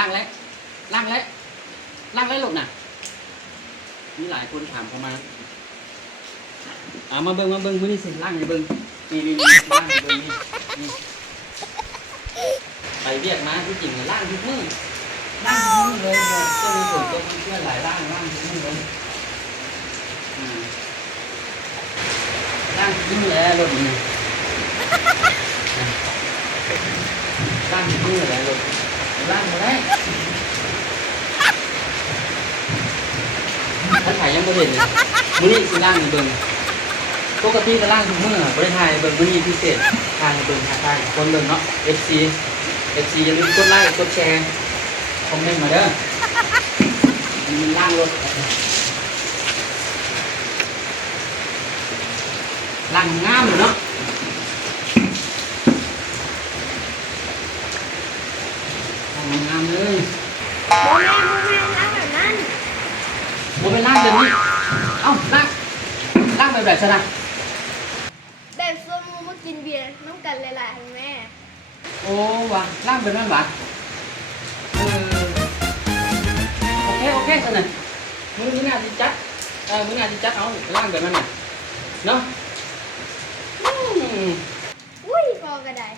ล่างแล้วล่างแล้วล่างแล้วลูกน่ะมีหลายคนถามเข้ามามาเบิ่งมื้อนี้สิล่างให้เบิ่งนี่ล่างให้เบิ่งนี่ไปเรียกมาที่จริงล่างทุกมื้อล่างทุกมื้อเลยก็มีส่วนตัวเพื่อนหลายล่างทุกมื้อเลยล่างทุกมื้อแล้วรถนี่ล่างทุกมื้อแล้วรถล่างมาได้ถ้าถ่ายยังไม่เห็นเลยมื้อนี้สิล่างให้เบิ่งปกติก็ล่างทุกมื้อบริถ่ายเบิ่งมื้อนี้พิเศษถ่ายให้เบิ่งถ่ายคนเบิ่งเนาะ FC อย่าลืมกดไลค์กดแชร์คอมเมนต์มาเด้อมีล่างรถล่างงามอยู่เนาะล่างงามเลยโมเมนล้างแบบนั้น โมเป็นล่างเดี๋ยวนี้เอ้าล่างแบบซะนะ แบบส่วนมูมากินเบียร์น้ำกันหลายๆแม่ โอ้ว่ะล่างแบบนั้นว่ะโอเคสนั่นมื้อนี้จัดมื้อนี้จัดเอาล่างแบบนั้นน่ะเนาะอุ้ยพอก็ได้